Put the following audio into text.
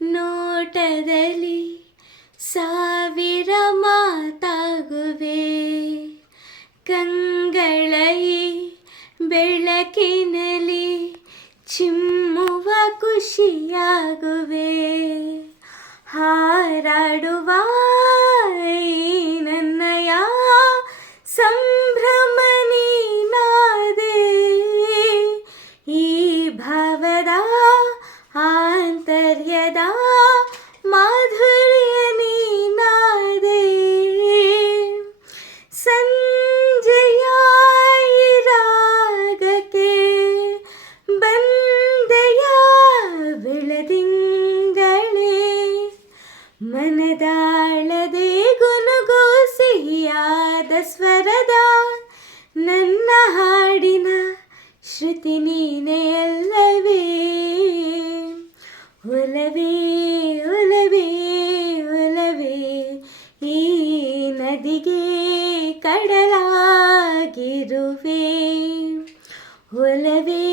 ನೋಟದಲ್ಲಿ ಸಾವಿರ ಮಾತಾಗುವೆ, ಕಂಗಳೈ ಬೆಳಕಿನಲ್ಲಿ ಚಿಮ್ಮುವ ಖುಷಿಯಾಗುವೆ. ಹಾರಾಡುವ ಈ ನನ್ನಯ ಸಂಭ್ರಮ ನೀನಾದೆ, ಈ ಭಾವದ ಆಂತರ್ಯದ ಮಾಧುರ್ಯ ನೀನಾದೆ. ಸಂಜೆಯ ಈ ರಾಗಕ್ಕೆ ಬಂದೆಯ ಬೆಳದಿಂಗಳೇ, ಮನದಾಳದೆ ಗುನುಗು ಸಿಹಿಯಾದ ಸ್ವರದ ನನ್ನ ಹಾಡಿನ ಶ್ರುತಿ ನೀನೇ ಅಲ್ಲವೇ. ಒಲವೇ ಒಲವೇ ಒಲವೇ ಈ ನದಿಗೆ ಕಡಲಾಗಿರುವೆ. ಒಲವೇ